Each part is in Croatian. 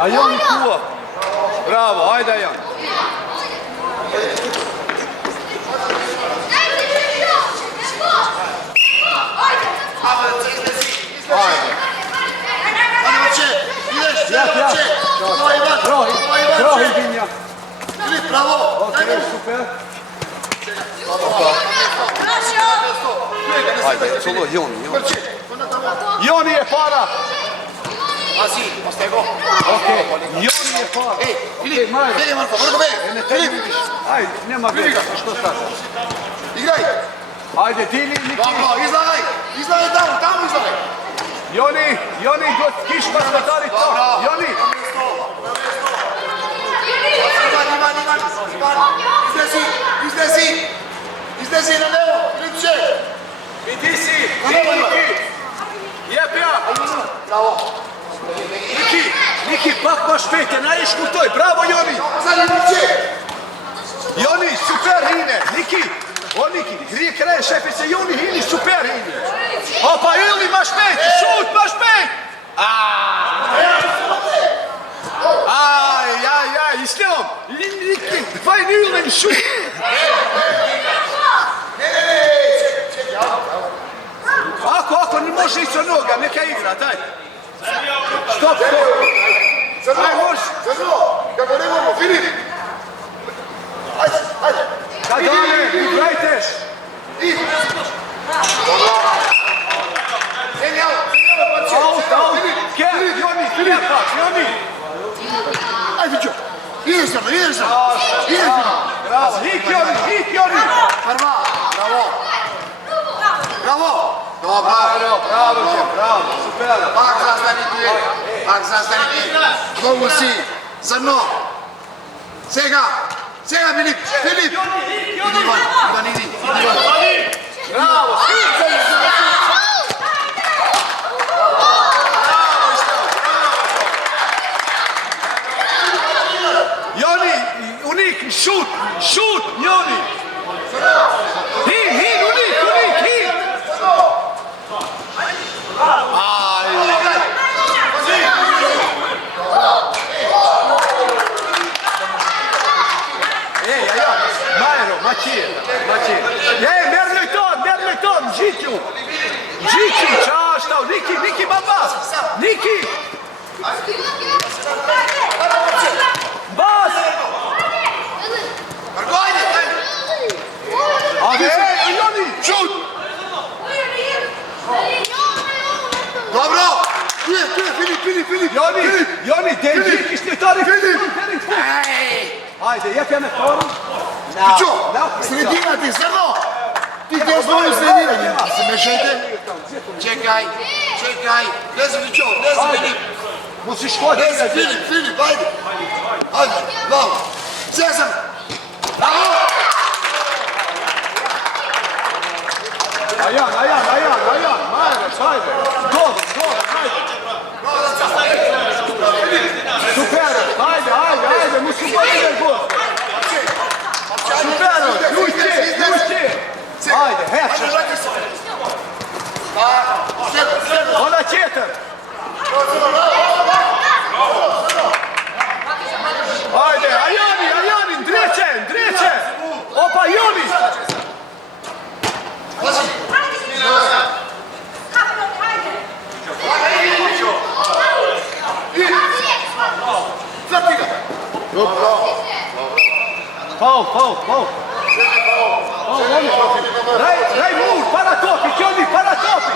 Ajon tua. Bravo, hajde Ajon. Trohi Dinja. Bravo. Okej, super. Hajde, solo Joni. Joni je para. Así, ostego. Okej, Joni je para. Filip, vedi Marko, Marko vedi. Filip. Ajde, nema veze, što sada? Igraj. Ajde, Dini, Niki. Dobro, izlagaj. Izlagaj tamo izlagaj. Joni, kišma svetari to. Joni. Izdesi na levo, Filipče. Idi si, Niki. Jep ja. Bravo. Niki, pak baš pete, naješ u toj. Bravo, Joni. Zadnji Filipče. Joni, super hine. Niki. Niki, grije kraje šefice, Joni hini, super hine. Opa, Joni, maš pet, šut, maš pet. I s njom. Niki, 2-0 šut. Ako, ne može ići od noga, neka igra, daj. Stop. Aj, može. Kako ne moramo, Filip. Ajde. Kadane, igrajteš. Out. Joni. Ajde, Fićo. Ideš sam. Bravo, hik Joni. Prva. Bravo. Bravo, super. Pak zastanite. Mogu si. Za dno. Sega, Filip. Idi Ivan. Bravo, Joni, unik, šut, Joni. Hin, unik. Majro, Mačije. Merloj ton, Žiću, čaštav, Niki, baba. Niki. Bas. Joni, šut. Dobro. Tu je, Filip. Joni, Denđik, ištitari. Ajde, jep ja me forum. Fićo, sredina ti, Zrno. Ti gdje smo u sredinanje. Se mešajte. Čekaj. Lezi Fićo, Filip. Musiš hoditi. Lezi Filip, ajde. Bravo. Cezar. Bravo. Ajan, Majreš, ajde. Dobro, ajde. Super, ajde, musi bolje gol. Super, ključće. Ajde, heče. Ona četar. Ajde, Ajanin, dreće. Opa, Joni. Faul. Daj mur, para topi, Joni, para topi.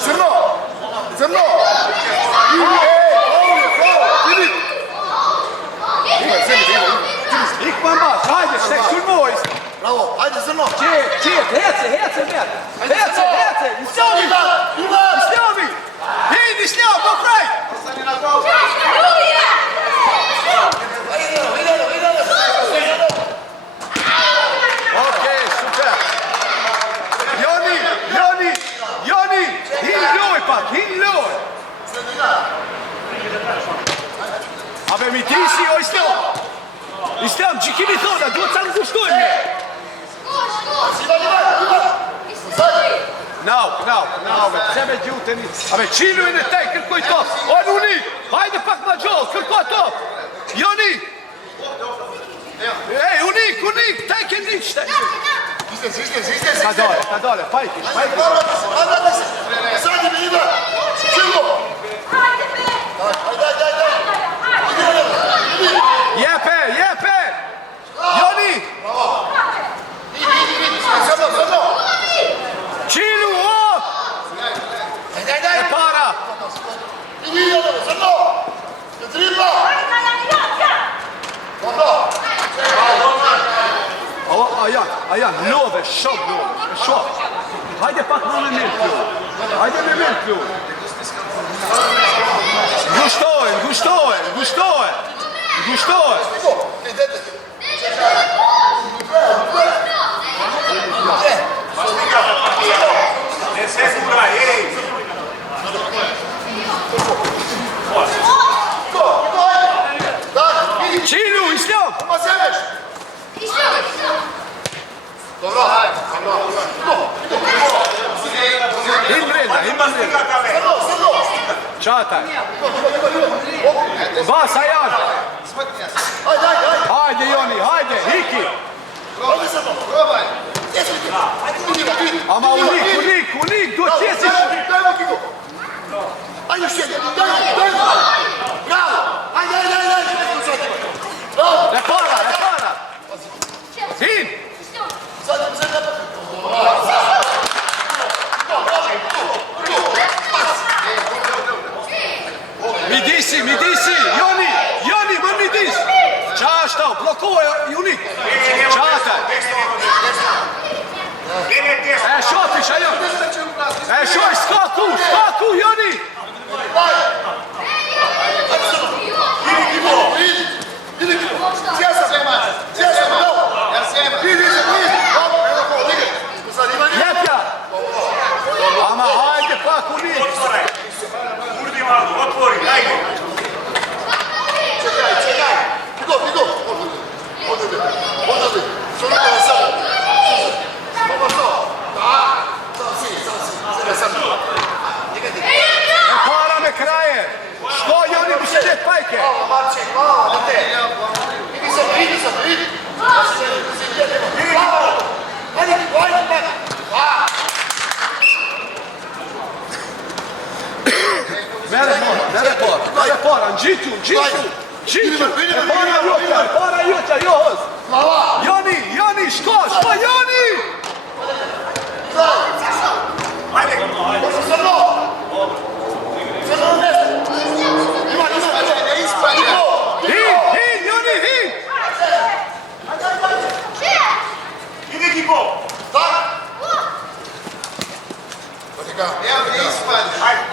Zrno. Filip. Ikman bas, hajde, štek sulmoj. Bravo, ajde Zrno. Čet, hece, i snjovi. Hej, pokraj. Okej, super. Joni, hin loj. Abe mi ti si, istem, čikini to, da do sam guštoj mi. Nau, pse me gjuteni? Ame, qiluin e tej, kërkoj top. O, Unik, hajde pak ma gjoll, kërkoj top. Joni. Ej, Unik, tej këndi qëte. Sistem. Ka dole, pajkish. Sadi me ida. Qëllo. Hajde. Jepe. Joni. Qilu, o. E para. Zërno. Të dribla. Ajan, love, shok. Hajde pak më me mirë kjo. Gushtohen. Qilu, Islam. Ma zemesh. Dobro, hajde. Hin brenda. Zërno. Qataj. Bas, Ajan. Hajde, Joni, hajde, hiki. Hajde Zërno. Probaj. Ama Unik, duhet qesish. Dajmo Kiko. Hajde shqetje, dajmo. Bravo. Hajde. Bravo. E para. Hin. Midisi, Joni, më midis. Qashta, blokoj, Unik. Qataj. E shotish, ajo. S'ka ku, Joni. Jepja. Ama hajde pak, Unik. Otvori, ajde. Čekaj. Figo. Odavde. Sono da sad. Baba to. Da. Sad. E para me kraje. Shko, Joni, mi se gjet pajke. Marče, malo te. Vidi se. Hajde. Mere por, në gjitu. E para jutja, johës. Joni, shko, Joni. Ajde. Zërno. Hin, Joni. Ide Kiko. Tak. Potika. Ajde. Ajde.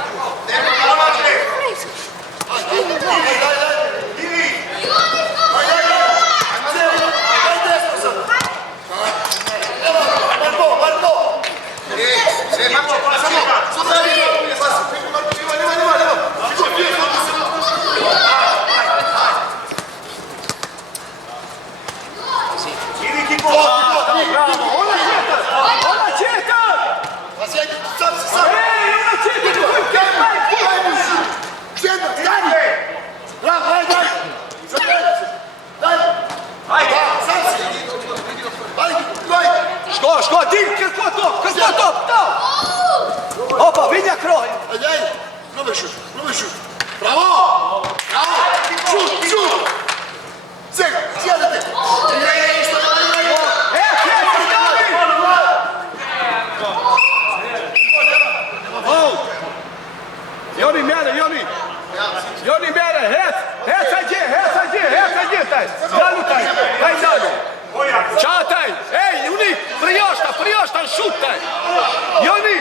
Shko, din, kërko top, Opa, vinja kroj. Ajde. Prove šut. Bravo. Šut. Cega, sjedete. Joni mjere, heca gje, taj. Dalu taj dalu. Qataj, ej, Unik, përjashta, në shut taj. Joni,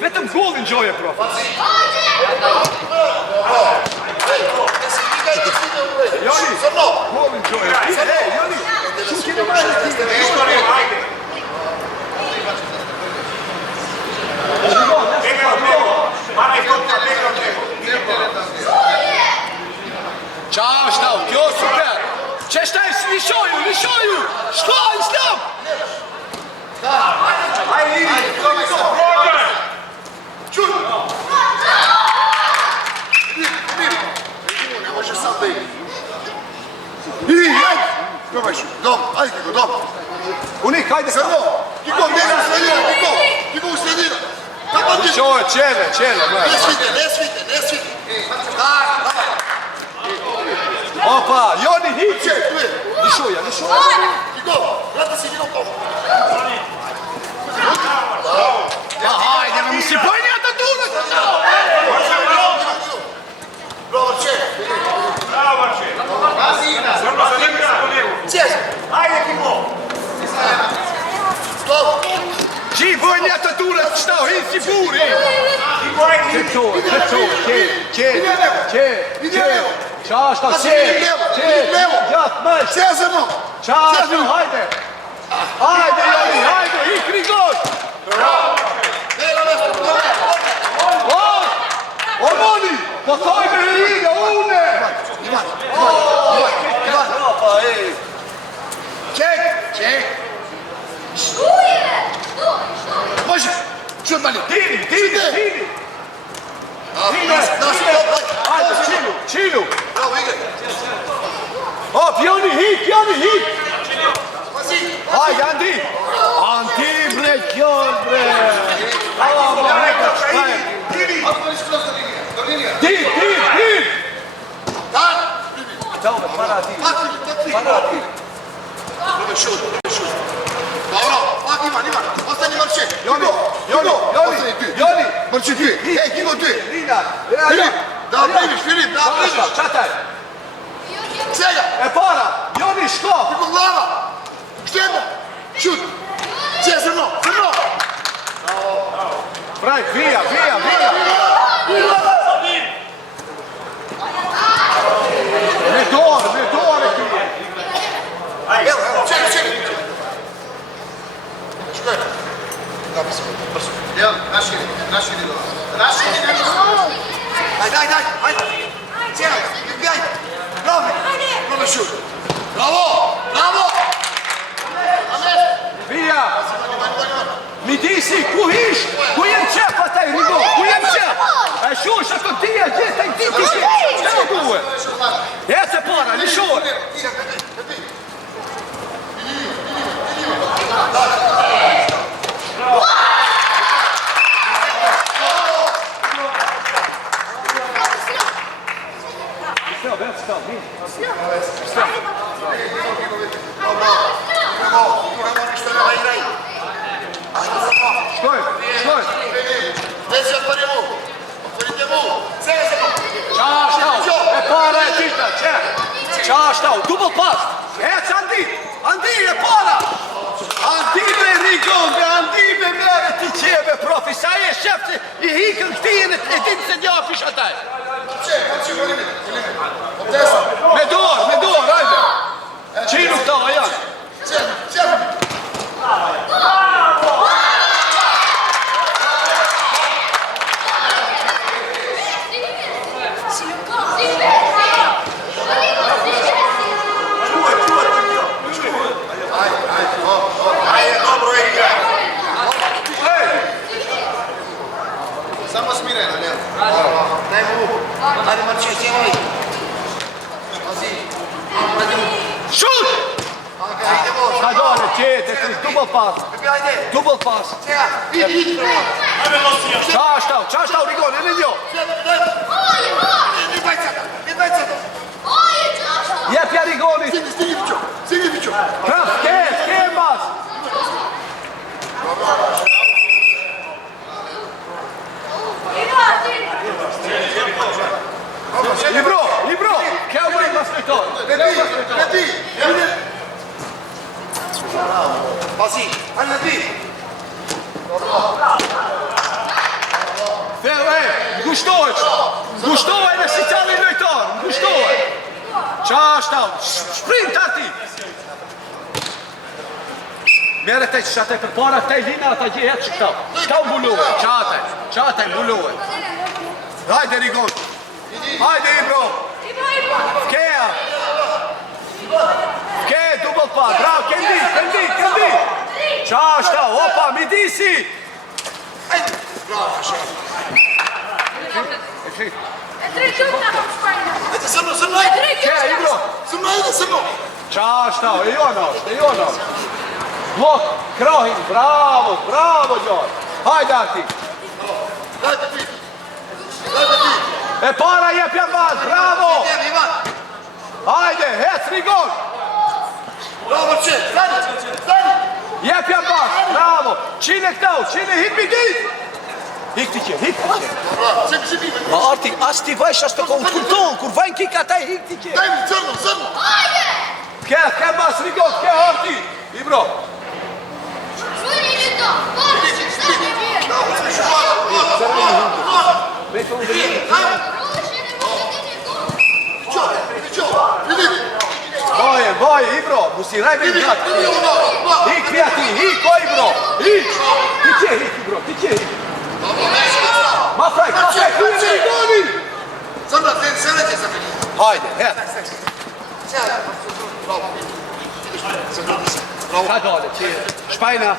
vetëm gollin gjoje, prof. Joni, gollin gjoje. Ej, Joni, shut kene marrë. Qashta, kjo super. Qeshtaj, lishoju. Shko, Islam. Ajde, Roger. Čut! Mir! Ne može sam da ide. Ajde! Probaj šut. Dobro, ajde Kiko, dobro. Unik, hajde sad. Crno! Kiko, gdje je u sredinu? Kiko! Kiko u sredinu! Šo je, čele, gledaj. Ne svite! Daj! Opa, Joni, hit! Tu je! Ni šuja. Kiko, vrati se Kiko to! Pa hajde, mi si pojnija da dura! Bravo, Marče! Bravo, Marče. Crno za njega u lijevu. Cježi! Ajde, Kiko. Stop! Ci pojnija da dura, šta, hit si buri! Kiko, ajde. Če! Čašta, če! Jat, meš! Cezano! Čašta, hajde! Hajde, Joni, hajde, ikri gol! Omoni! Pa to je Berliga, une! Ivan! Ček! Može! Čut manje! Dini! Hajde, čilu! Bravo, igraj! Op, Joni, hit! Pazi! Hajde, Andi, bre, Kjon, bre! Dit! Dan! Dobro, para ti. Pati! Probaj šut! Dobro! Pak Ivan! Ostani Marče! Joni! Marče tu je! Ej, Kiko tu je! Lina! Filip! Da primiš! Čataj! Sega! E para! Joni, ško? Kiko glava! Štedno! Šut! Crno! Braj, vija! Ne dore! Ajde. Evo, čekaj! Što je? Dobro se, brzo. Evo, naširi. Ajde! Cijelo, gaj! Bravo! Probaj šut! Bravo! Vija! Mi disi, kujem čepa taj rigo, E šuš, ako ti je, gdje taj ti će? Čemu duve? Jece para, ni šuš! Što je? Vezi otvorite mu! Cezano! Čaštao! E para je tita, če? Čaštao, dubl pas! Ec, Andi je para! Andi me rigon, Andi me mere ti qebe, profi, sa je šefti i hikën këtijen e din se nja pisha taj. Marče, volim. Obdesa. Me dor, ajde! Qilu këta, ajan! Cezano! Ajde, dobro igra. Samo smireno, lijevo. Daj mu. Ajde, Marče, cijeloj. Pazi. Šut! Idemo. Sad dole, čete, dubl pas! Ajde. Dubl pas! Idi. Ajde, nosio. Čaštao, rigon, ne vidio! Ne daj sada. Jep ja rigoni! Stigni pićo. Prav, ske mas! Ibro! Kjell moj basketor! Ne ti. Pazi. Ajde na ti. Guštovaj me si cijeli lojtor! Guštovaj! Čaštao! Sprintati! Mjere taj šataj për para, taj lina, taj gjehet që këta. Këta u mbulluve, qataj mbulluve. Hajde Rigon! Hajde Ibro! Fkeja! Fkeja, dubl pa, bravo, kendi! Čaštao, opa, mi disi! Bravo, šef. Ajde, Srno, ajde! Če, Ibro! Srno, ajde, Srno! Čašta, i ono. Blok, Krohin, bravo, Đor. Hajde, Arti. Dajte ti! Para jepja bas, bravo! Hajde, hec, Rigon! Bravo, Marče, stani! Jepja bas, bravo! Qine këtau, hit mi dit! Hik ti qe. Dobro, që bime? Ma Arti, as ti vesh as të konsulton, kur vajnë kika taj, hik ti qe. Dajmi, Srno! Ke bas, Rigon, ke Arti! Ibro! Boje, Ibro, musi rajbe i gati. Hik, vjati, hik, o Ibro, hik. Ti qe hik, Ibro, ti qe hik. Ma fraj, kujene i goni. Srno, se ređe sa meni. Hajde, her. Ka dole, qe, Špajna.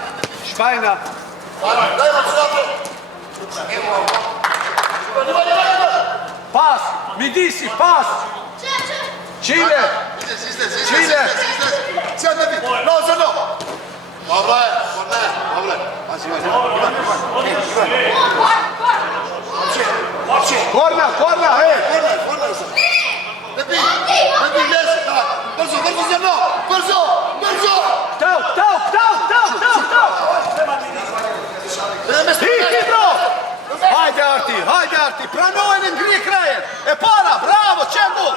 Daj, Marče, Pas, Midisi, pas. Čile. Sjad nebi, bravo, Srno! Dobro je. Korna, hej. Nebi, lezi, brzo, Srno, brzo! Tau. Hik, Ibro. Hajde, Arti, pranojen e ngrije krajen. E para, bravo, qembo.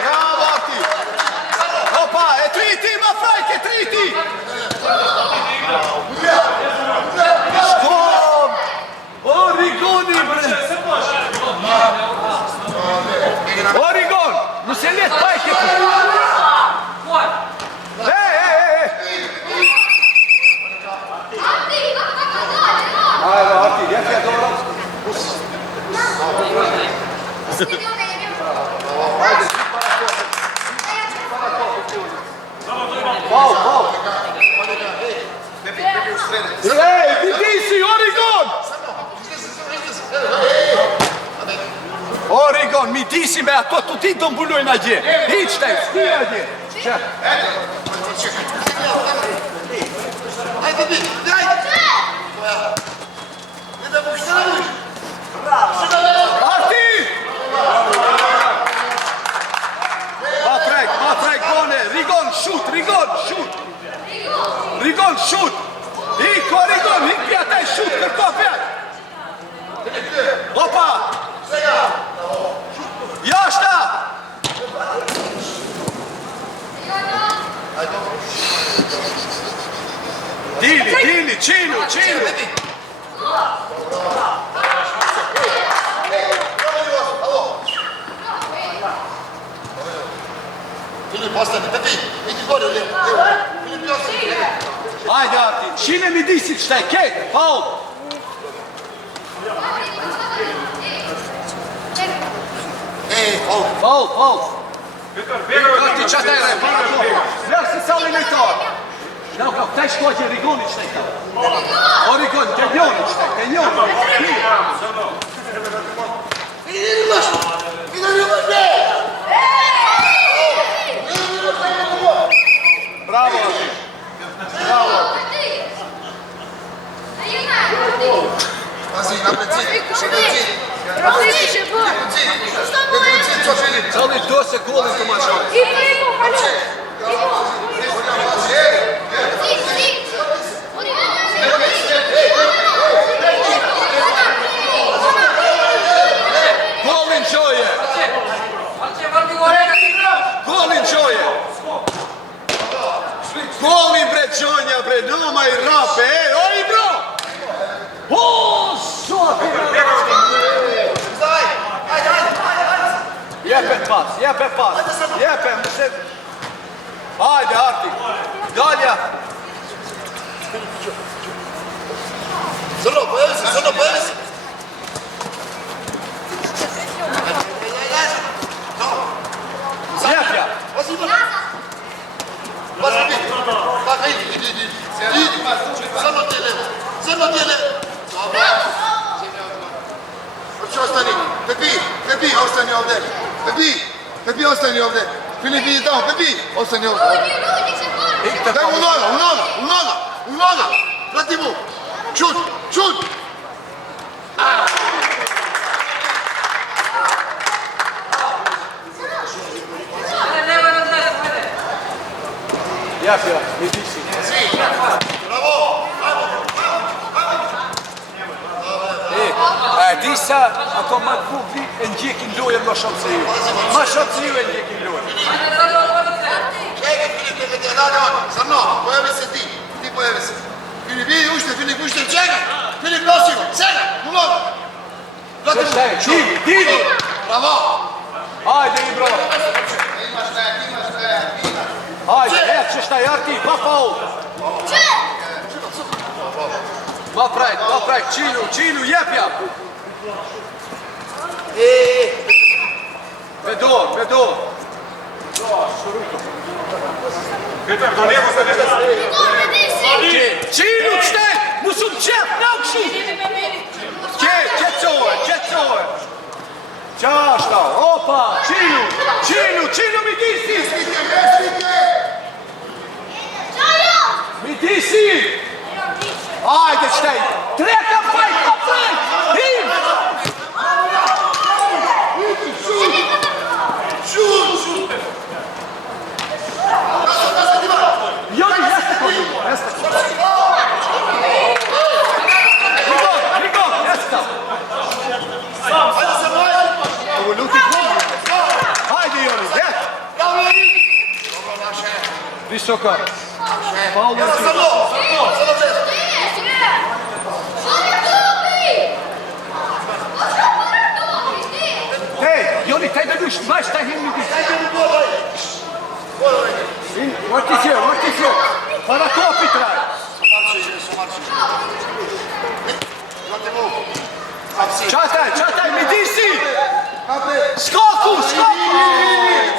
Bravo, Arti. Opa, e triti, ma frajke, triti. Shkom. O, Rigoni, bre. O, Rigon, mu se let pajke. Ajde, Arti, jepja dobro. Pau. Ej, Midisi, Origon, Midisi me ato të ti të mbulojnë a gje. Hiq të e, s'ki a gje. Ajde, Arti! Ma prek, bone, Rigon, šut! Rigon, šut! Iko, Rigon, hikja taj šut, kërko pjak! Opa! Jashta! Dili, qilu! Filip, ostani, Pepi, idi gore, lijevo. Filip, ostani. Hajde, Arti, qine Midisit shtaj, kejte, faul! Faul! Arti, qataj re, para to, zërë si sali me to. Shlau ka këtaj shkoqe Rigoni shtaj ta. O Rigon, Kenjoni shtaj, Kenjoni. Bravo, Arti. Pazi, napred cilj. Cali do sekunde të maqaj. Golin bre Gjonja bre, nama i rape, o i bro! O, sotë! Jepe pas, mëse... Hajde, Arti, dalja! Srno, pojavi se! Jepja! Tako, idi. Crno tijele. Pepi ostani ovdje. Filip ide tamo, Pepi, ostani ovdje. Daj mu u noga. Vrati mu. Šut. Jafja, vidi si. Bravo. Di sa ato ma kuvi e ndjekin lojën ma shumë se ju. Ma shumë se ju e ndjekin lojën. Čekaj, Filip, Sarno, pojavi se ti pojavi se. Filip ušte, čekaj. Filip nosi go, čekaj, u nogu. Divi. Bravo. Ajde, Ibro. Ajde, ćeš taj Arti, pa faul. Ma prajt, Čilu, jepja. Vedor. Petar, do lijevo se nešto stavi. Čilu, čtaj, musum čep, naukšu. Čecove. Čašta, opa, Čilu, mi di si. Ajde, čtaj, treka fajt, Tim. Šut. Joni, jeste ko. Rigo, jeste. Ovo luti klubu. Ajde, Joni, jeste. Visoka. Paul Hey, Joni, taj da duš, znaš šta je mi What is here? Para topi traj. Čataj, mi di si. Skoku.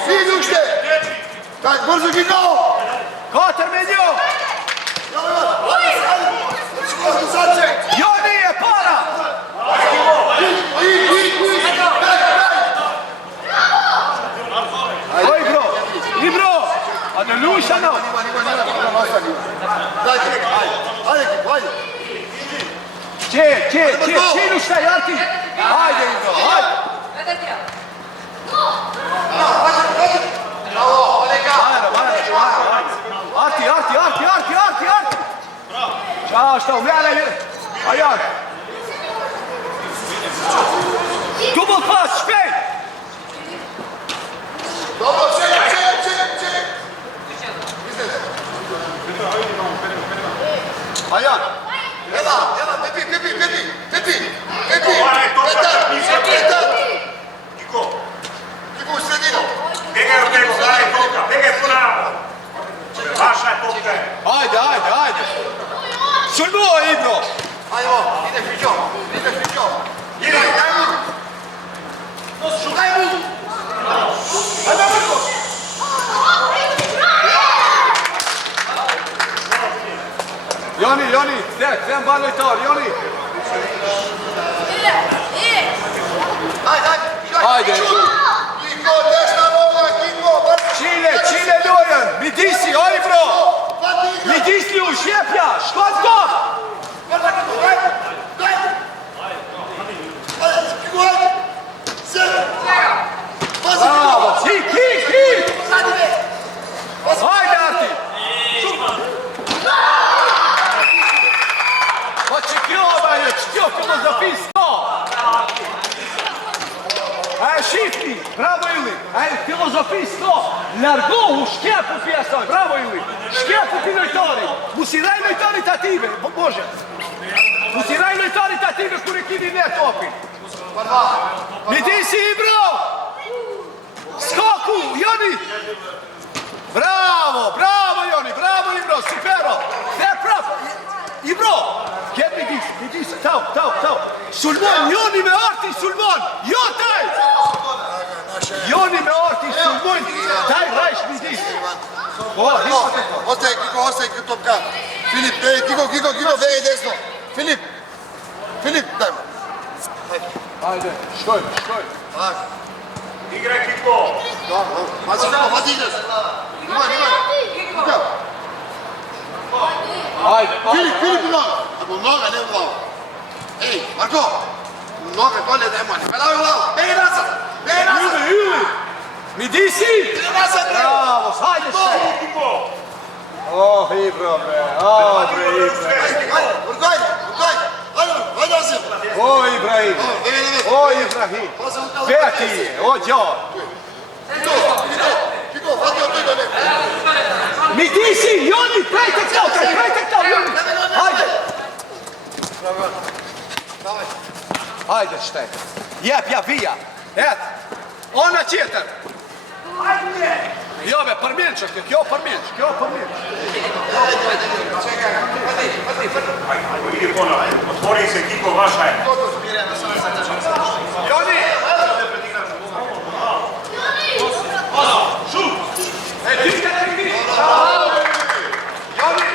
Sidi ušte. Daj, brzo Gigo. Kotar me njo. Joni je para. Oj, Ibro. A ne luša no. Ajde. Čilu šta je Arti. Ajde, Ibro, ajde. Arti. Ćao, šta umjela je. Ajan. Double pass, špej. Dobro, ček. Ajan. Ela, Pepi. Petar. Kiko u sredinu. Begaj u tebu, daj toga, begaj pravo. Vaša je topka. Ajde. Sulmo, Ibro. Ajmo, ideš Vićo. Daj mu. Ajde, Marko. Joni, sen baloj tar, Joni. Ajde. Kiko, desna noga, Kiko. Čile Ljojan, mi di si, oj bro. Mi di si u šepja, škotko. Bravo, hik. Ajde, Arti. Očekio filozofisto. Šifti, bravo Ili. Filozofisto, largo u škepu pjesoj, bravo Ili. Škepu ti nojtori. Musirai nojtori tative, Bože. Musirai nojtori tative kuri kidi ne topi. Mi ti si Ibro. Skoku, Joni. Bravo Joni, bravo Ibro, supero. Ibro, mi dis, tau. Sulmon, Joni me Arti, Sulmon. Jotaj! Joni me Arti, Sulmon. Taj rajš mi dis. Ostaj, topka. Filip, Gigo, vej desno. Filip, daj mu. Ajde, štoj. Pazi Fiko, pazi ideš. Imaj. Luka. Ajde. Filip u noga. Ako u noga, ne u glavu. Ej, Marko. U noga, dolje da je manje. Pedaj u glavu. Begi nazad. Mi disi? Bravo, hajde sve. Ibro, bre. Ibro. Ajde, Azim. Ibrahim. Ibrahim. Peti je, Đor. Fiko, vadi od toga ne. Mi disi, Joni, prejte kao, Joni. Hajde. Hajde, štek. Jep, vija. Et. Ona četar. Jove, përmjençë, kjo përmjençë. Vidi pono, otvori se Kiko, vaša je. Joni! Šut! Ti kada mi vidi! Joni!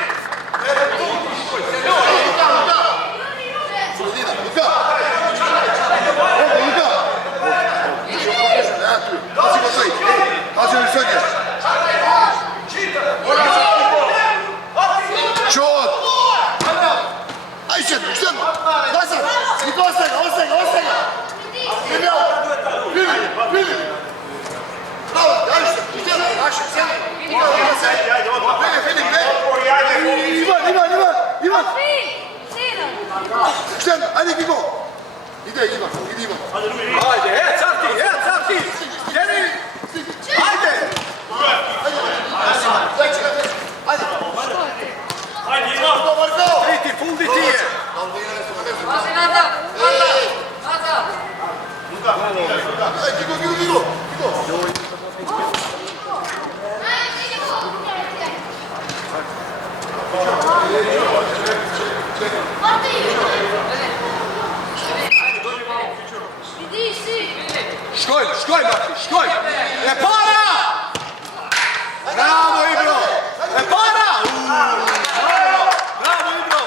Luka! Pazi mi srednje. Čot! Aj šedno. Nazad! Niko, ostaje ga! Filip! Bravo, javiš se! Ivan! Šedno, ajde Kiko! Ide Ivan. Hajde, carti! Jeni! Hajde! Hajde, Ivan! Priti, fundi ti je! Kiko! Škoj, Maki! E para! Bravo, Ibro! E para! Bravo, Ibro!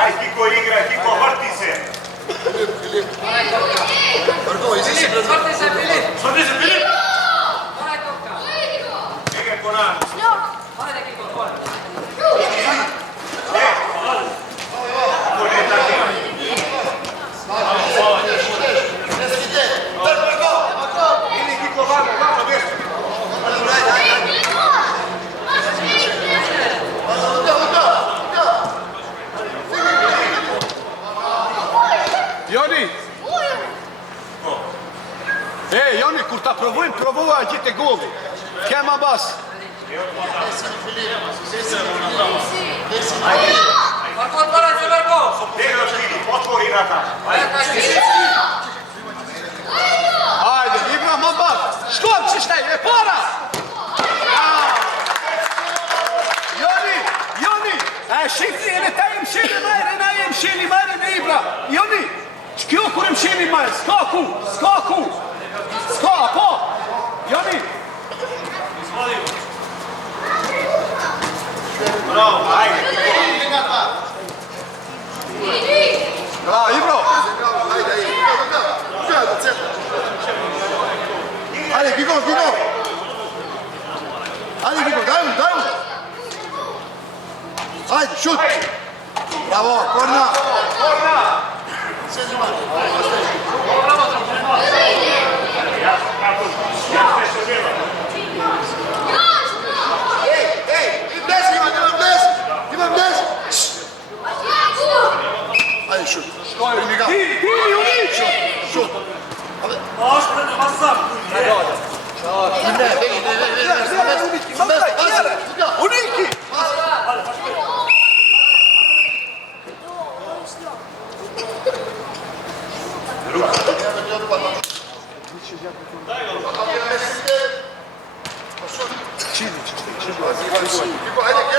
Aj, Kiko igra, Kiko, vrti se! Marko, izi se pred... Vrti se, Filip! Ege, Konan! Ili Kiko, vamo, desno! Joni! Joni, kur ta provojnë a gjithë e golli. Kema bas. Deglo Filip, otvori vrata! Hajde, Ibra, ma bas. Shkoj, që shtaj, e para! Joni! Shifri, e ta jem shili majre, na jem shili majre në Ibra. Joni! Kjo kur im shili majre, s'ka ku! Ska, po! Joni! Bravo, ajde! Ibro! Ajde, Kiko! Ajde, Kiko, daj mu! Ajde, šut! Bravo, korna! Imam 10! Ajde, šut! Ti uničo! Šut! Uniki!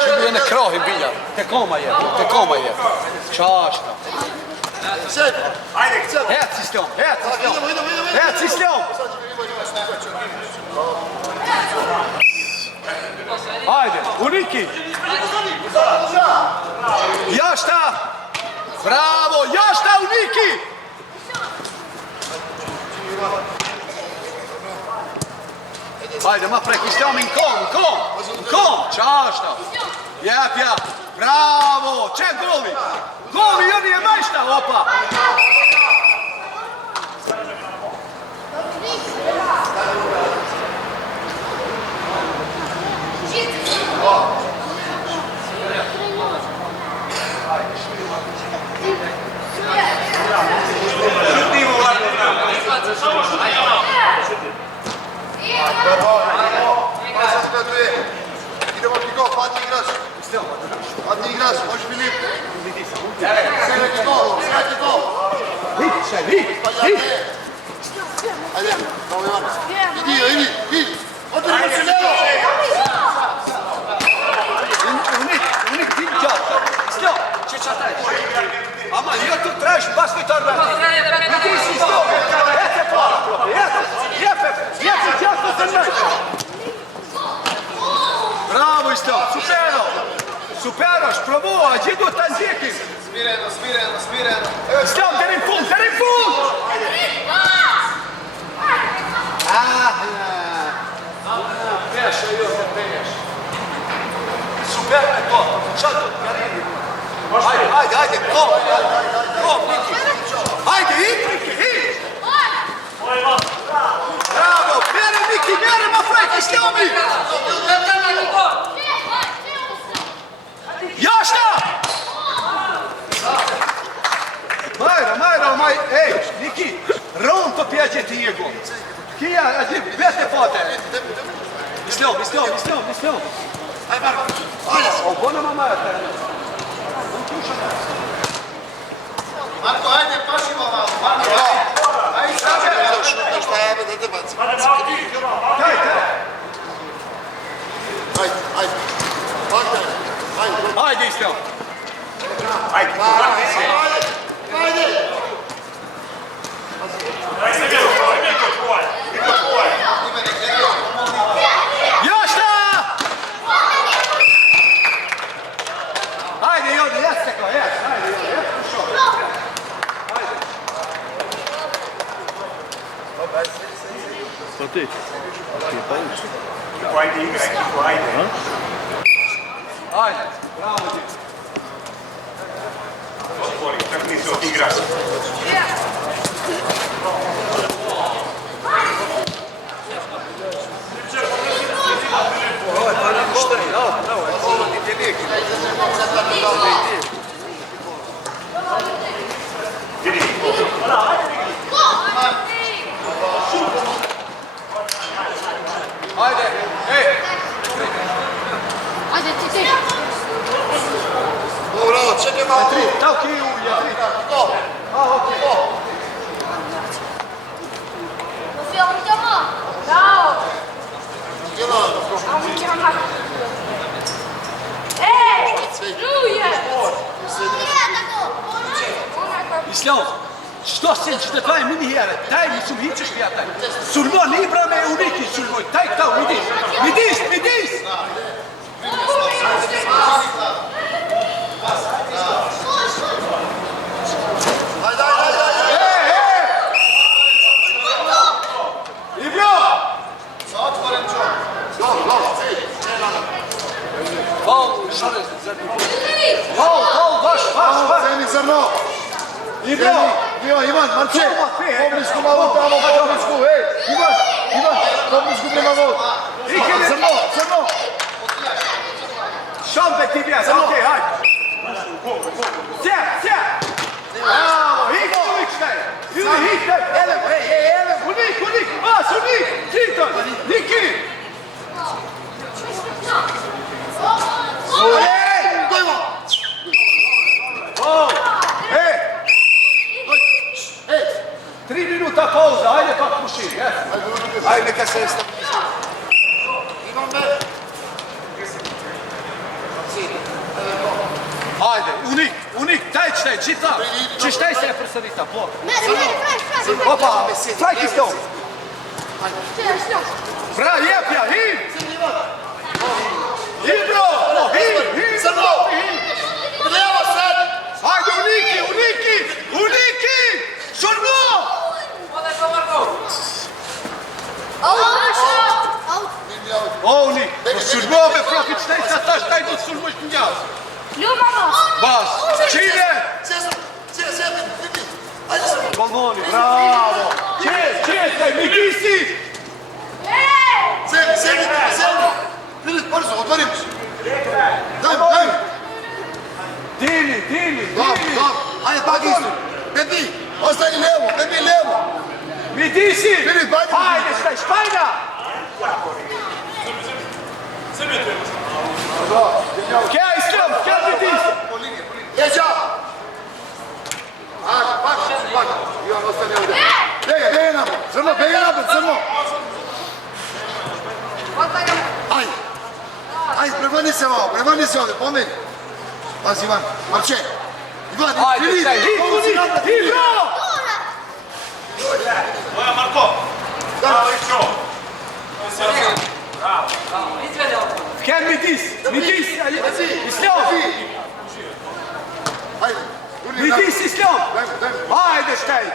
Që bje në krahin bija, te koma je. Qashta. Hec sistem. Uniki! Jashta! Bravo! Jashta, Uniki! Hajde, ma prek, istiamo in kom! Čašta! Jepja! Bravo! Če goli? Goli, oni je majšta, opa! Idemo ti go, padni igrač. Padni igrač, možeš Filip. Sredi gol. Vidi! Ajde, bravo Ivan. Idi. Održi se Nelo. Unik, ti džata. Stio, če čataj. Ama, ja tu tražiš, baš mi to radi. Vidi si stio. Ete pola, jepe, džato se nešto. Bravo isto, supero, sprovo, agido tanziti. Smireno. Stiamo, dare in full! Super je to, čato, Karini. Ajde, kom, Niki. Ajde, idi! Bravo, bere Niki, ma frajki, stiamo mi! Jashta! Majra, ej, Niki, ronto piace ti jego. Kia, vete pote. Mislio. Aj Marko, Buona mamma. Marko, ajde, pašimo malo. Marko, ajde, šutno šta je, da te bacim. Daj. Ajde, isto. Ajde. Daj se bilo, Niko tvoj. Jashta! Ajde, Jodi, jeste ko, ajde, pušo. Šta ti? Ajde, igraj, ajde. Ajde, bravo ti. Otvori, čak nisi odigraš. Ovo je pa nam šta je, bravo, ovo ti je lijek. Vidi. Ajde, ej! Ajde, ti. Dobro, čekaj malo. Dao Kiju, ja 3. Go. Okej. Fiordiamo. Bravo. Djela. Ruje. Islam, što se ćete taj mini here, taj mi su hićeš prijatelj. Sulmo, ni brame uniki, sulmo, taj tao, vidiš. Ajde. Ibro! Sa otvoren čovjek. Go. Faul, šale, Faul, baš. Zemi zrno. Ibro! Ivan, Marče. Poblisku malo tamo, poblisku, ej. Ivan, poblisku prema vod. Zrno. Šampe ti bjas, okej, hajde. Sjed. Bravo, unik štaj. Unik, vas, unik. Titan, Niki. Dojmo. Ej! 3 minuta pauza, ajde pa puši, Ajde, neka se stabilizira. Ivan me. Ajde, unik, taj čitam. Češtaj se prsadita, po. Opa, fajki s tom. Bra, jepja, him! Ibro! Sulmove profit staj sa tash taj do të sulmosh në njës. Luma mos. Bas, qine! Balmoni, bravo! Čekaj, Midisi! Filip, brzo, otvorim se. Daj. Dili! Dobro. Ajde, pak isto. Bebi, ostani levo. Midisi! Filip, ajde. Ajde, staj, špajna! Kja Islam, kja Midisi! Jeća! Ajde, pak. Ivan, ostani ovdje. Bege napred, crno. Ajde, prevrni se ovdje, pomeni. Pazi, Ivan, Marče. Ivan, Ajde, staj, Hidro! Moja Marko! Bravo, Ivčo! Kja Midis! Islam! Ajde, Midis, Islam! daj mu. Ajde, staj!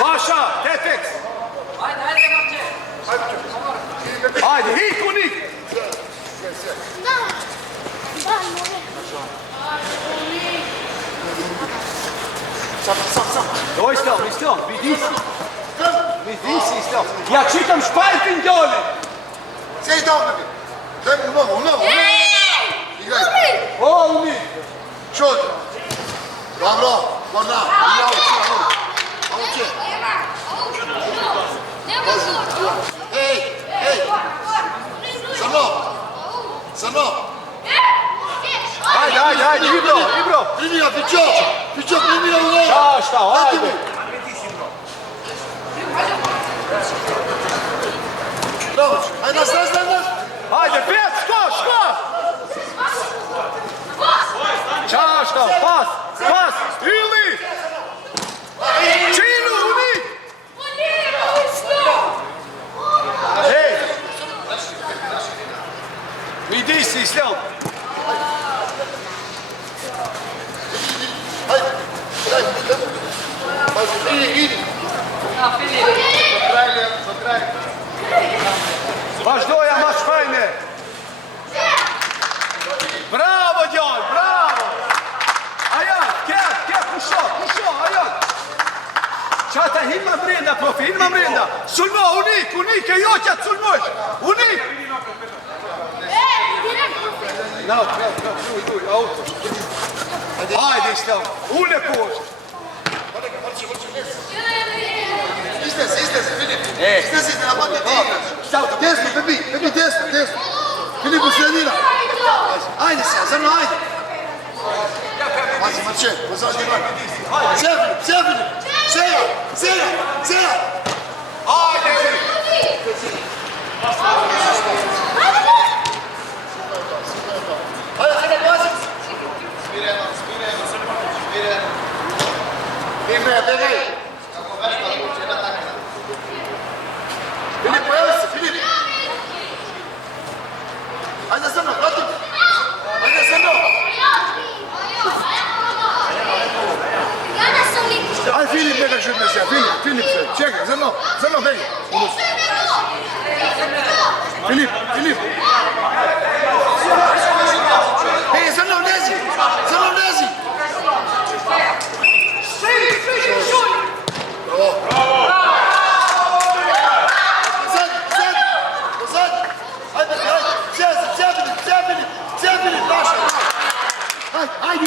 Paša, Tetex! Ajde, hit unik! Sam. Doj Islam, Midisi, Islam! Ja čitam špajtin djoli! Sjedi tamo, bebi. Daj mu u nogu. Igraj. O, unik! Šut. Dobro, Gorna. Ovo će. Ej. Crno. Ajde, Ibro! Primi ga, Pićo, primi ga u nogu. Šta, ajde! Bravo, ajde, nas. Ajde, pet, skos! Čašta, pas, ili! Činu, unik! Ej! Midisi, Islam! Idi. Baš doja, maš fajne! Bravo, djoj, bravo! Ajan, kja, pušo, ajan! Čata, ima mrenda, profi, Sulmo, unik, e joćat, sulmoš! Unik! No, duj, auto. Ajde, Islam, ule poš! Istez, Filip. Istez, napadne ti igraš. Desno, bebi, desno. Filip u sredina. Ajde se, zrno, ajde. Pazi, Marče, pozadnji gledaj. Seja, Filip. Seja. Ajde! Ajde, pazi. Smireno. Begaj. Filip, pojavi se, Filip. Ajde, zrno, pratim. Ajde, Filip, begaj šutne se, Filip se. Čekaj, zrno, begaj. Filip. Ej, zrno, nezi. Bravo. Pozadnji. Ajde, cijeli, naša. Ajde,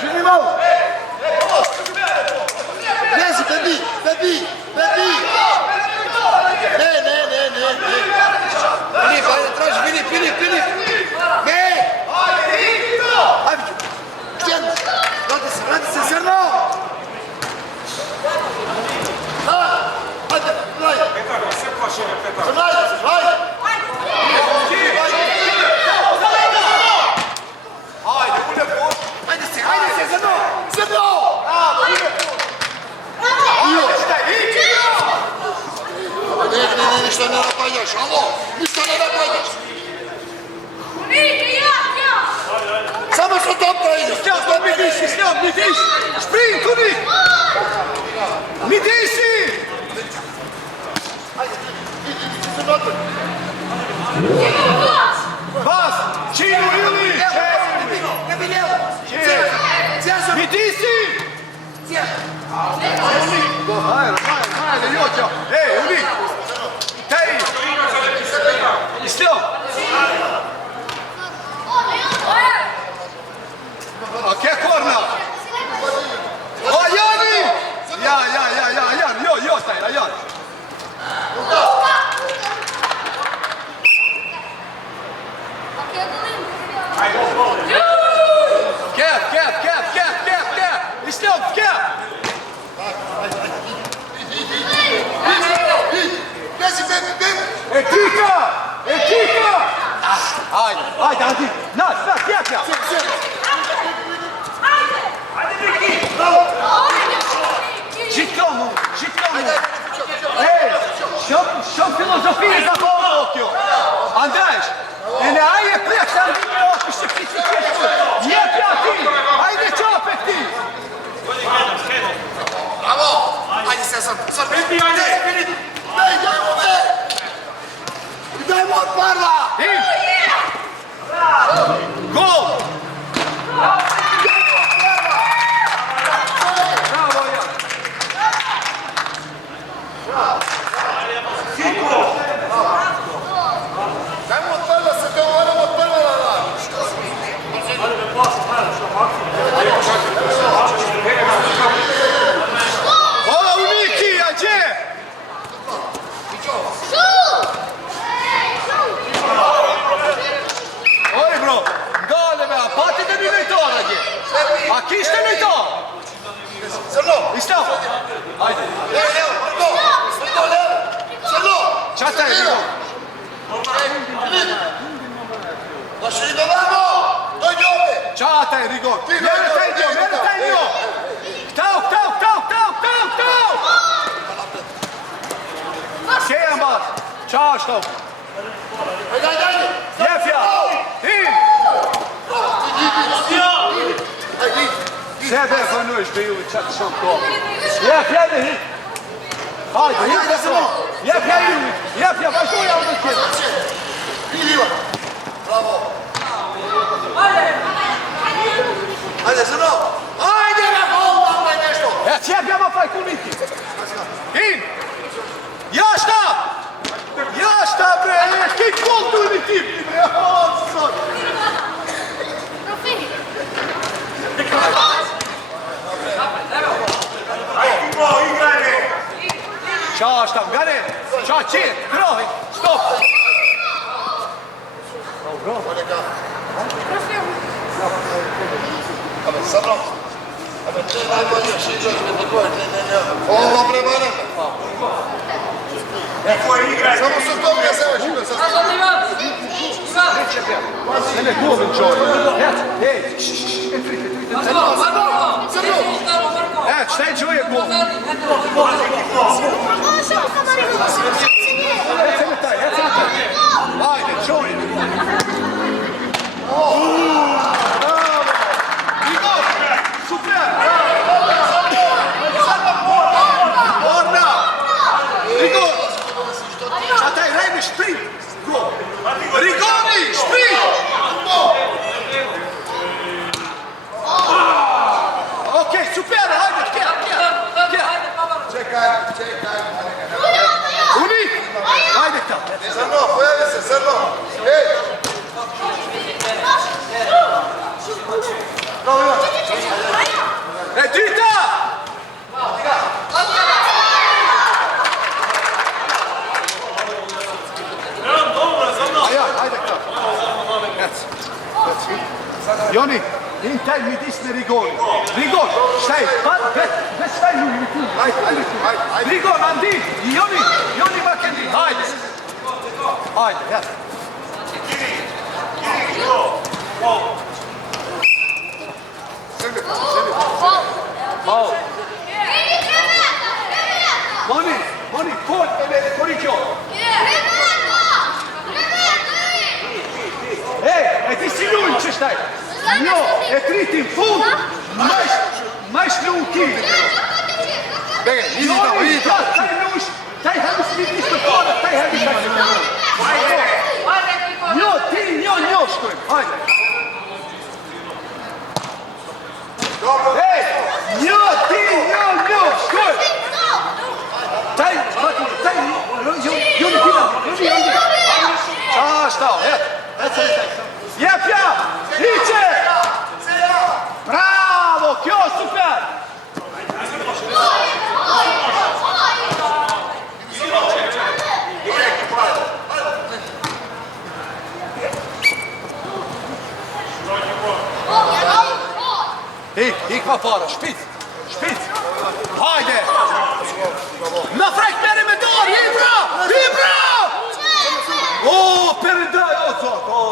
živi malo. Nezi, bebi. Ne. Filip, ajde, traži, Filip. Ne. Ajde, Cijeli. Vrati se, zrno. Ajde, gledaj. Sve plašine, Petar. Ajde. Ajde se, zrno. Ne, ništa ne napadjaš, alo, ništa ne napadjaš. Samo što topka ideš. Midisi, sprint, unik! Midisi! Hajde, Joća. Ej, Unik. Taj. Islam. Okej, korna. O, Jani. Ja, Jan. Jo, taj, Jan. Cap. Islam, cap. Ekipa! Hajde, Adi. Nas, cap. Žitkomu. Ej, shumë filozofije za bomo okjo. Andrejš, ne ajde prijak sam vidio ovako što ti si kješku. Jepja ti, ajde čopek ti. Bravo! Ajde se sam. Dajmo od parla! Gol! Dajmo od parla, se te moramo od parla na dan. Ova Uniki, a gdje? Oj bro, dole me, a patite mi me to radje. A kište mi to? Crno! Isto? Ajde. Evo, Crno! Čata je bilo. Došli do vamo! Dojdi ovdje! Čata je Rigo. Mjere taj dio. Htao. Sjejan bas. Čao što. Ajde! Jefja. In. Sebe pa nuješ bi uvijek čak sam to. Jefja ide hit. Hajde, hit se. Jefja, baš tu ja uvijek. Vidiva! Bravo! Ajde, Crno! Ajde, na gol, napravi nešto! Jefja pa kuniti. In. Jašta bre, kik gol tu ili ti bre. Ćao šta, Gane, ćao čet, krovi, stop. Crno! Če najbolje šiđaš me tako, ne. Ovo prebaram! Samo se to gdje se ovo šiđa, sad. Ne, golden joy. Ej, Crno! šta je čuje gol? Ajde, čuje. Igor, super! Orna! Igor! Šta taj radi šprint? Rigoni, šprint! Okej, super, hajde, kjer. Čekaj. Unik! Hajde tam. Crno, pojavi se, Crno! Ej! Edita! Hajde tam. Joni, in taj mi disne Rigoni. Rigor, stai, bez stai lui tu. Ajde. Rigor, Andi, i Joni Makendi. Hajde, ja. Malo. Moni, Korikjo. Ej, ti si lui, če stai? Jo, tritim, fum, mais não tira. Pega, idi tamo. Taj Hamis mi isto fora, taj Hamis tako. Njo, što je, hajde. Dobro. Ej, njo, pa fara, shpic. Hajde! Në frek mere me dorë, Ibra! O, përëndaj, o,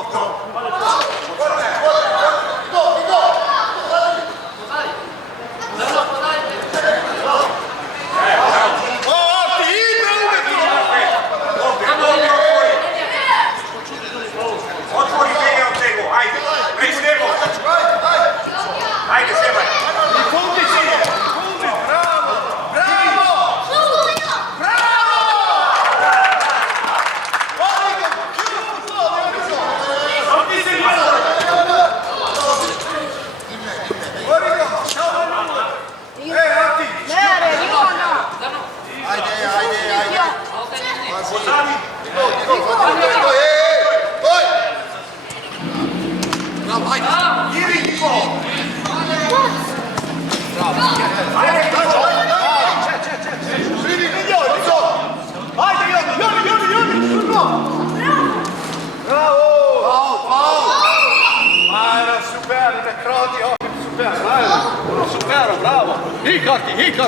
Otvori bene od tego, ajde, preći nebo. Ajde, Seban.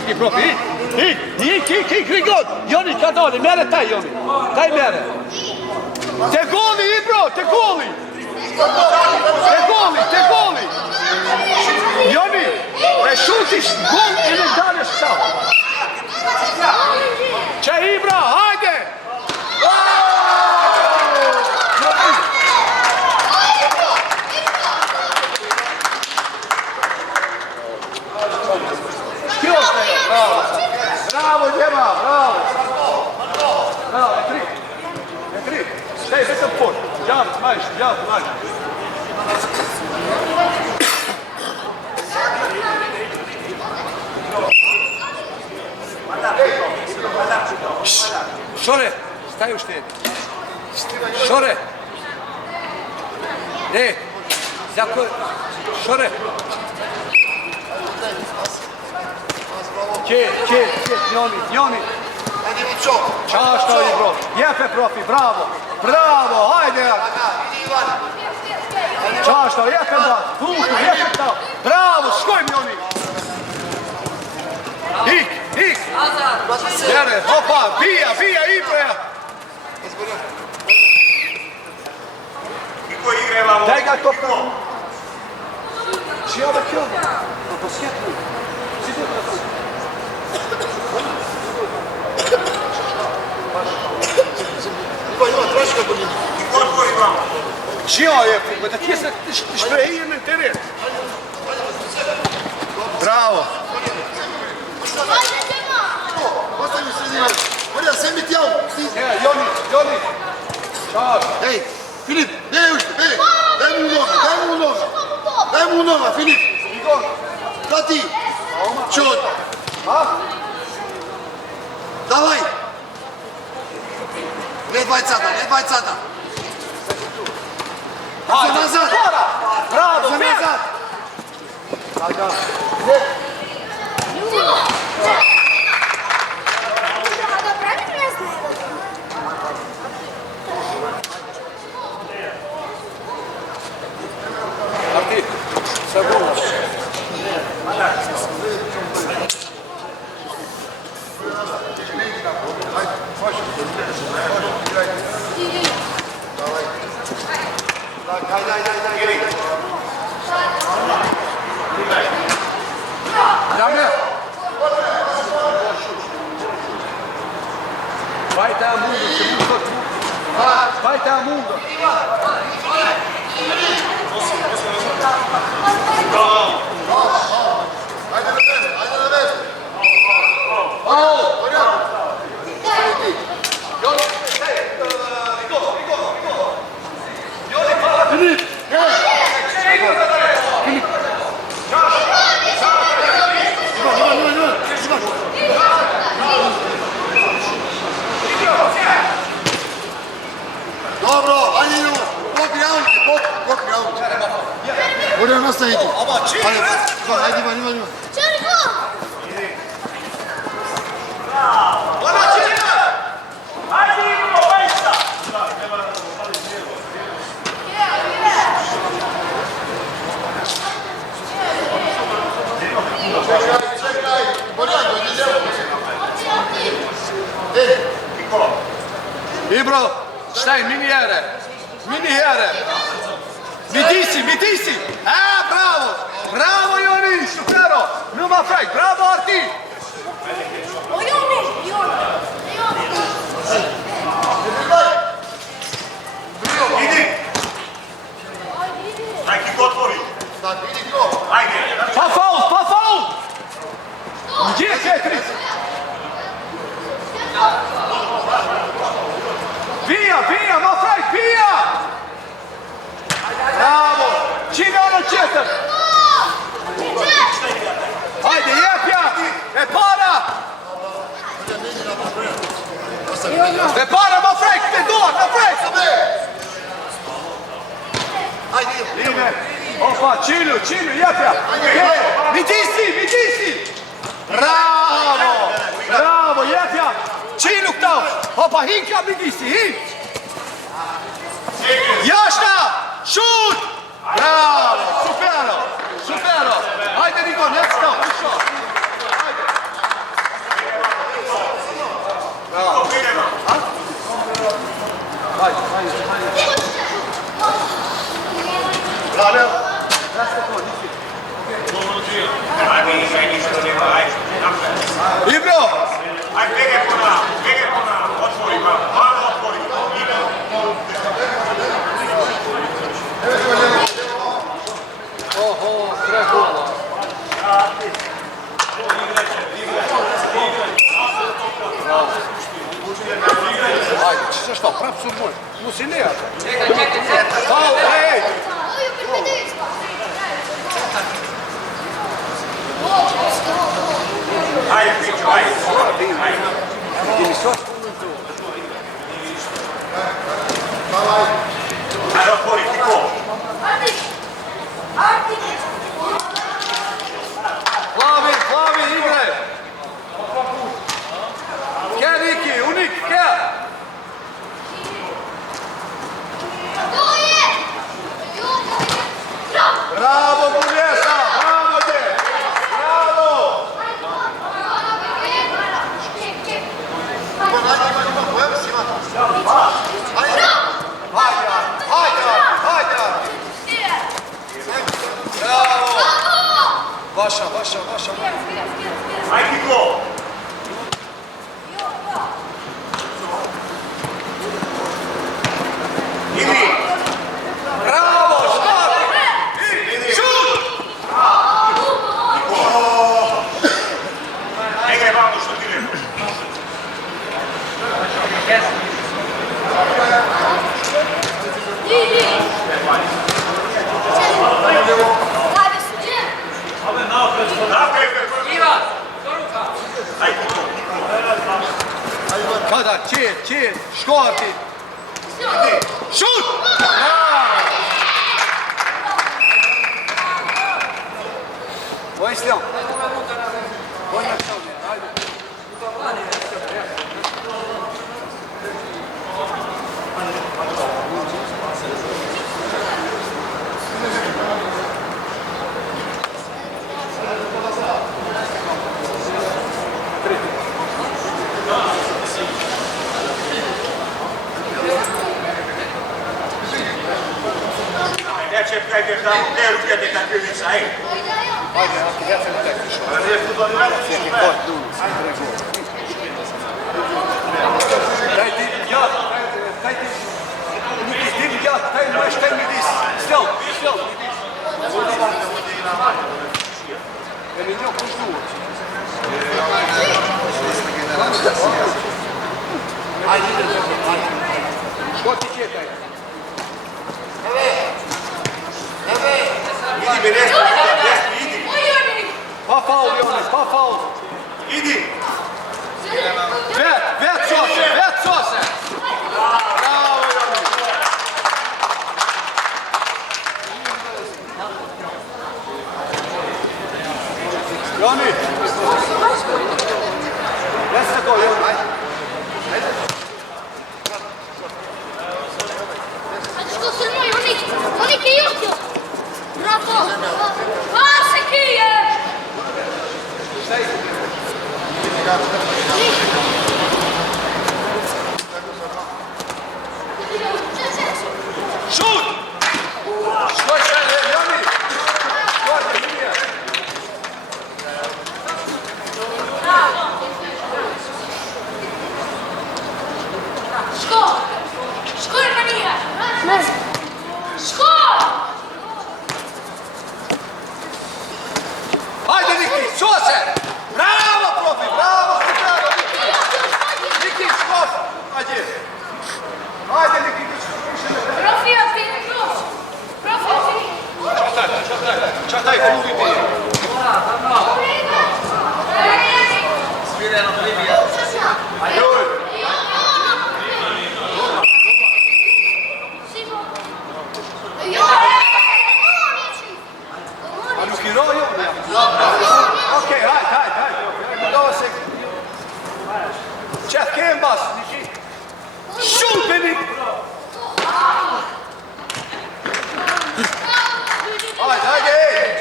Hik, profi, hik, Rigon! Joni, ka doli, mere taj, Joni. Taj mere. Te goli, Ibro, te goli! Te goli! Joni, e šutiš gol ili daneš sao? Če Ibra, hajde! Bravo, Djema, bravo! Bravo, je tri. Daj, već sam pot. Javit, majš. Šore, staj u štedi. Šore! Šore! Če, Joni. Čašta je, bro. Jepe, profi, bravo, hajde. Čašta, jepe da, jepe da. Bravo, skoj mi oni. Hik. Jere, opa, bija, Ibra. Niko igre vamo. Daj ga to pravo. Čija da kjel? Po skjetlu. Ima, troška po njima. Niko otvori vamo. Čija je, da ti se šprehije na teren. Bravo. Ostavi sredina. Morja, sem mi tjavu. Joni. Čao. Ej, Filip, ne još, daj mu u noga, Filip. Da ti. Čut. Давай! Не 20-та. Ajde, Назад! Bravo, Назад! Arti, segundo. Dame. Vai dar mundo, vai dar mundo. Ajde na vest! Dobro, ajde idemo! Blok ground! Moramo nastaviti! Ajde, Ivan! Ibro, staj, mini here. Midisi. Bravo. Bravo, Joni, supero. Nu ma fraj, bravo, Arti. Idi! Hai ti otvori! Ajde! Pa faul! Gdje je 4? Bija, ma fraj, bija! Bravo! Čime ono 4? Ajde, jepja! E para, ma fraj, te doar, ma fraj! Ime! Opa, čilu, jepja! Midisi! Bravo, jepja! Čilu këtau! Opa, hinka midisi, Jashta! Šut! Bravo! Supero! Ajde, Niko, let's go! Ajde! Bravo! Ajde! Ibro! Aj, bege po nám, otvori ma, malo otvori, Oho, tre gola. Ajde, që se shto, prapë su moj. Mu si ne atë. Fau, hej! ajde, piću, ajde. Ajde, otvori ti ko. Flavi, igraj! Kja, Niki, unik, kja! Bravo, Bunjesa! Bravo, dje! Bravo! Hajde! Bravo! Vaša. Ajde ti ko. Idi. Bravo! Šut! Ne gre vamo što ti rekao. Kada, čije, škorti! Šut! Bravo! Ovo je slijom. Ne čepkajte tamo, ne rukajte takvilica, ej. Ajde, ja sam tek išao. Daj ti, daj možeš taj mi dis. Stel. Ja mi njoj kužu uopće. Ajde. Što ti će taj? Idi mi nešto, idi. Pa faul, Jonas, pa faul. Idi. Vet sose. Bravo, Joni. Joni. Jeste to, Joni. Onik je jutio. Bravo. Pase kije. A nuk i rojo? Okej, hajt. Dova se... Qeth kemë bas, Niki. Shumë për Nik! Hajde,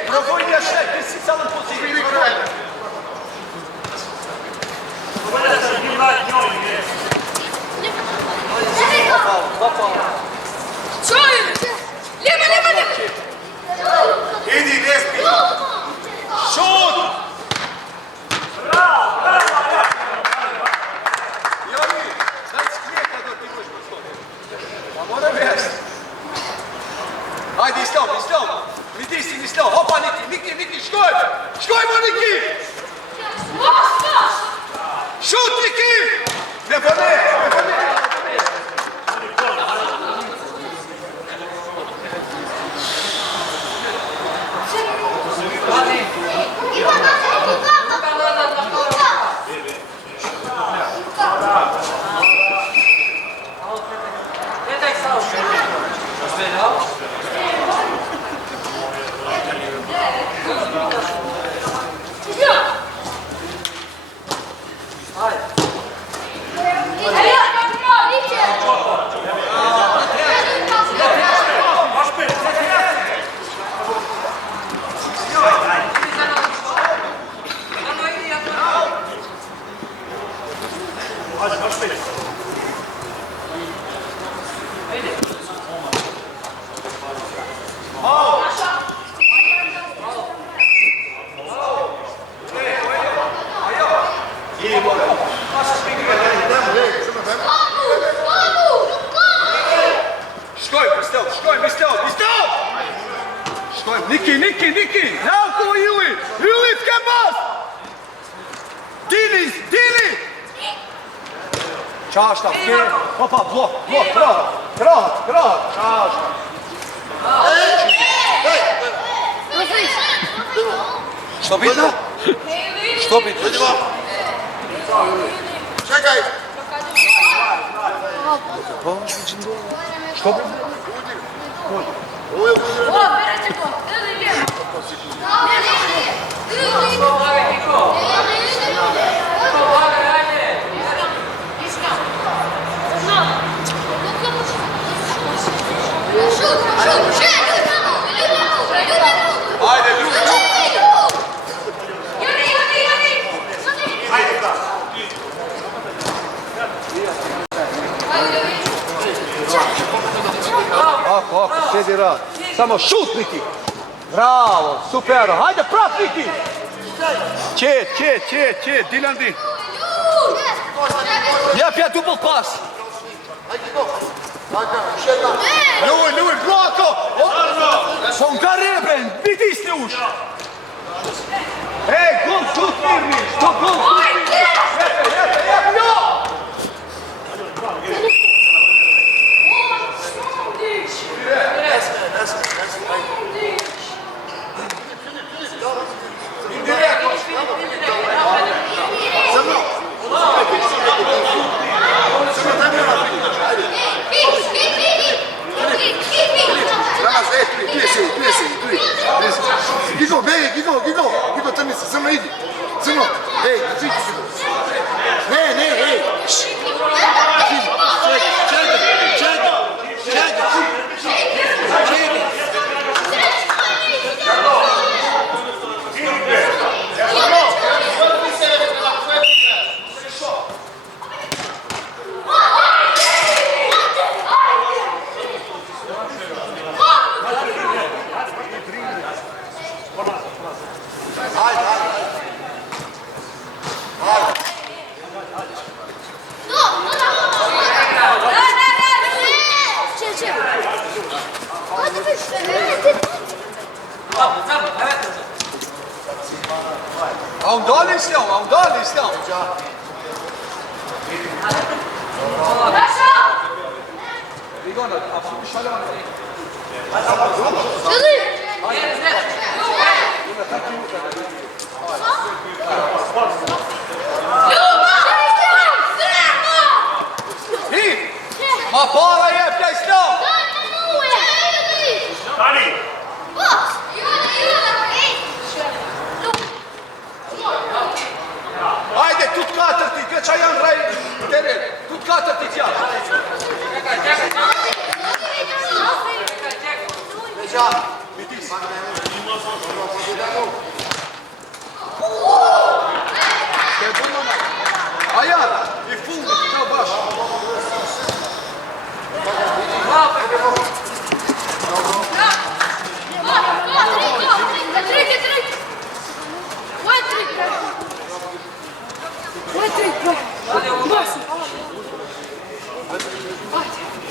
provoj një shek, si sa në pozitiv. Idi, despi! Šut! Joni, daj sklijeka do ti budeš gospodin. Pa mora vest. Hajde, islom. Vidi si islom. Opa, Niki, škoj! Škojmo, Niki! Šut, Niki! Ne bone! Niki! Nauko Ili, t'ke pas! Dili! Qashta, t'ke, opa, blok, krahat, qashta. Što bitno? Čekaj! Što bitno? Ovo je uđeno. Ajde, ljudi! Ako, sjedi rad. Samo šut, Niki! Bravo, super! Hajde, prat, Niki! Čet, Dilandi! Ja dupel pas! Lui, bloko! Son gareben, vidi ste už! Ej, gol šut mirni! Što gol šut mirni? Jebe, jo! Gigo, trni se, crno idi. Crno, ej, Gigo. Ne, ej. Čekaj. A on dali istão. Vigona, apsolutno šaljamo. Ljubav!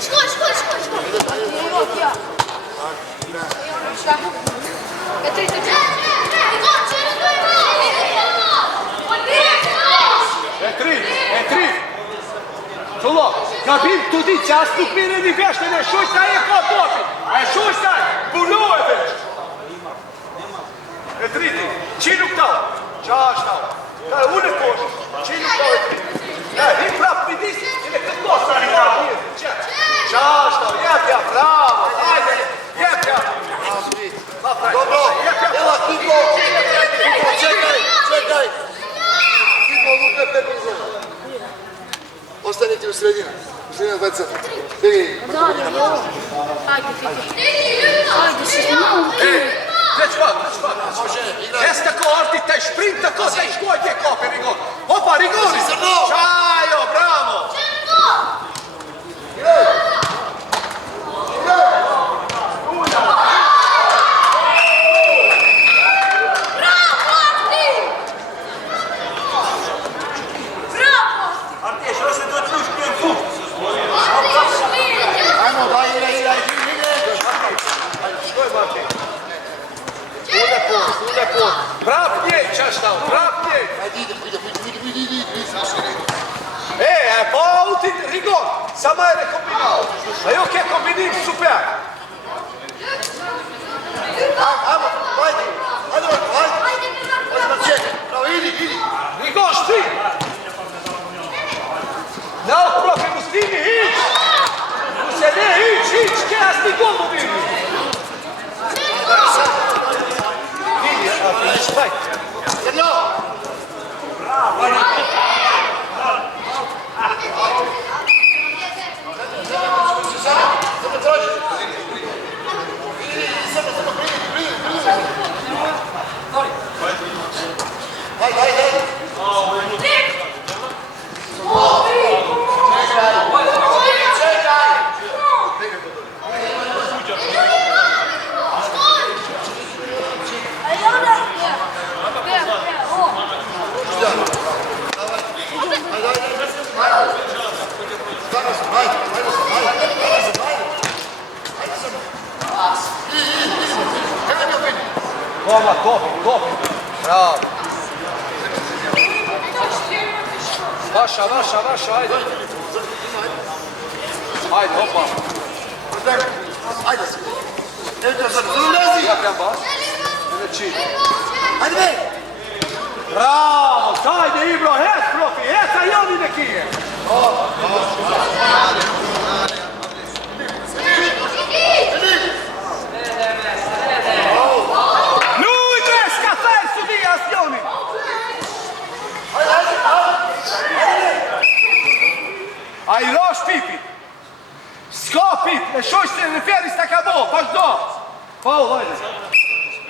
Shkoj. E tri. Qullo, gabim të di që asë nuk mire një veshtën e shujta e ka topi. E shujta punohet veç. E triti, qilu këtau, qashtau. Unë e poshë, qilu këtau e triti. Hi prapë pëjdisi, i me këtë posë. Qashtau, jepja, bravo. Hajde, jepja. Dobro, evo Kiko. Čekaj. Kiko, nuk e permizova. Ostanite u sredini. U sredini 20 cm. Već pak. Jes tako arti taj šprint, tako taj škoj tje kopi, Rigon. Opa, Rigoni! Čajo, bravo! Prav njej, čaštav, prav njej! Ajde, idi. Pa uti, Rigon, sama je rekombinao. A jo kje kombinim, super! Ajde, čekaj. Bravo, idi. Rigon, šti! Nao profi, mu stini, ić! Mu se ne, ić, kje nas ti gol dobili! Vai! Crno! Samo traži. Samo primi. Ajde. Toma, topi. Bravo. Vaša, ajde. Ajde, opa. Ajde se. Evo te sad, zrlezi. Ja prijam baš. Ne čini. Ajde be. Bravo, ajde Ibro, profi, a i oni neki je. Lui tresca su di azioni. Ai roš pipi. Skopit, e šoj se referi sta ka bo, vazhdo. Paul, ajde.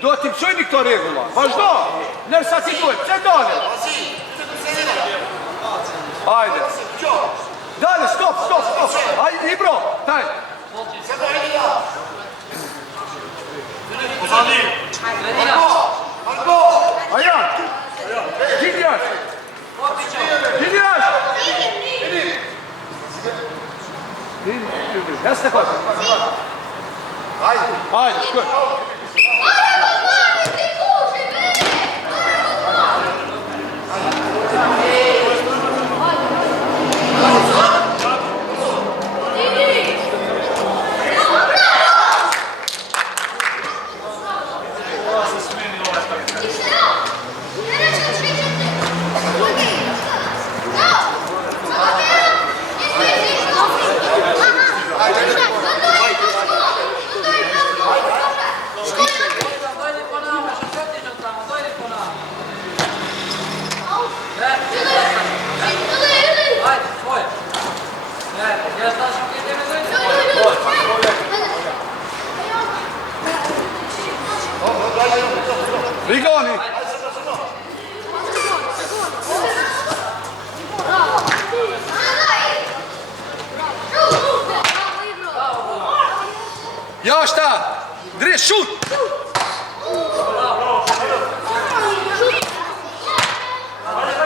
Do ti pësoj një këto regula, vazhdo. Nërsa ti duhet, pse dole? Ajde. Dale, stop. Ajde, Ibro, taj. Ajan. Gidjaš. Jeste kod? Ajde, škoj. Rigoni! Jashta! Dre, šut!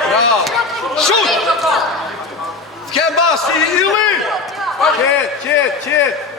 Bravo! Šut! S'ke bas, Ili! Qet.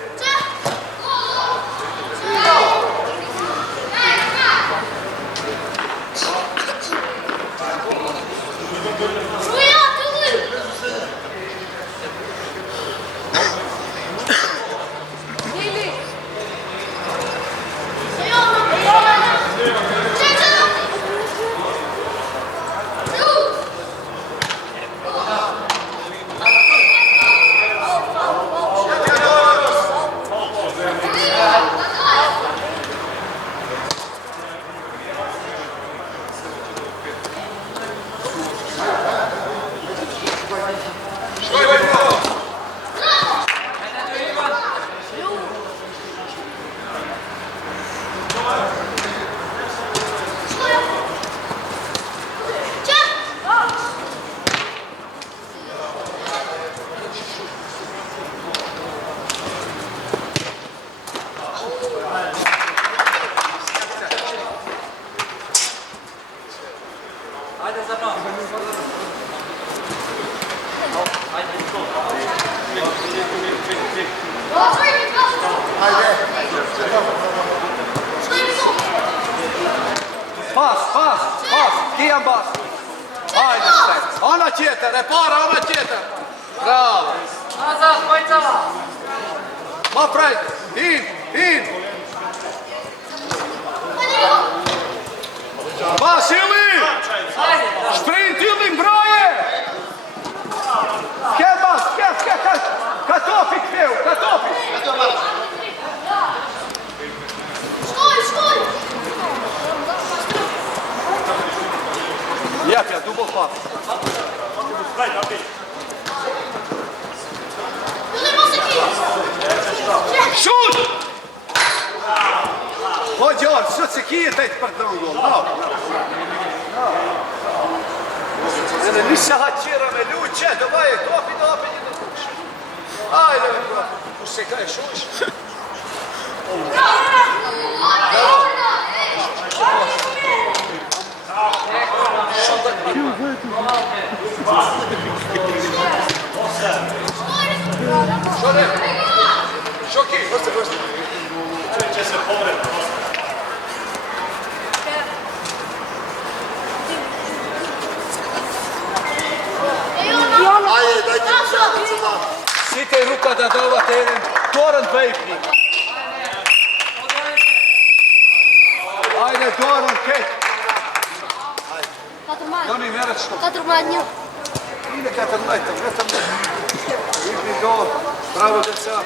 Pas, Kijan bas. Hajde shtek. Ona tjetër, e para, ona tjetër. Bravo. Nazad, pojcava. Ma prejt, hin. Bas, Ili! Shprejnë t'illi mbroje! S'ke bas, s'ke, ka topi këtheu, ka topi! Shkoj! Jepja, dubol pas. Šut! Po gjallë, shut se ki e tajtë për të rëngollë. Në nisë haqira me luqe, do baje, topi një në kush. Ajde, kush se ka e shush. Šone, šoki, vrste. Će se povredi. Ajde, daj ti sada. Site ruka da dovate jedan Doran Vejpnik. Ajde, Doran, kej. Doni mjerët što. 4 Ide 14, vetëm Ibni do, bravo deca.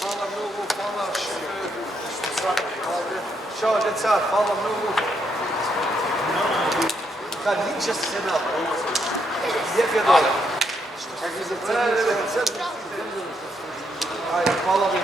Hvala mnogo, hvala. Ćao deca, hvala mnogo. Kad niče se na lijep je dole. Ajde, hvala mi.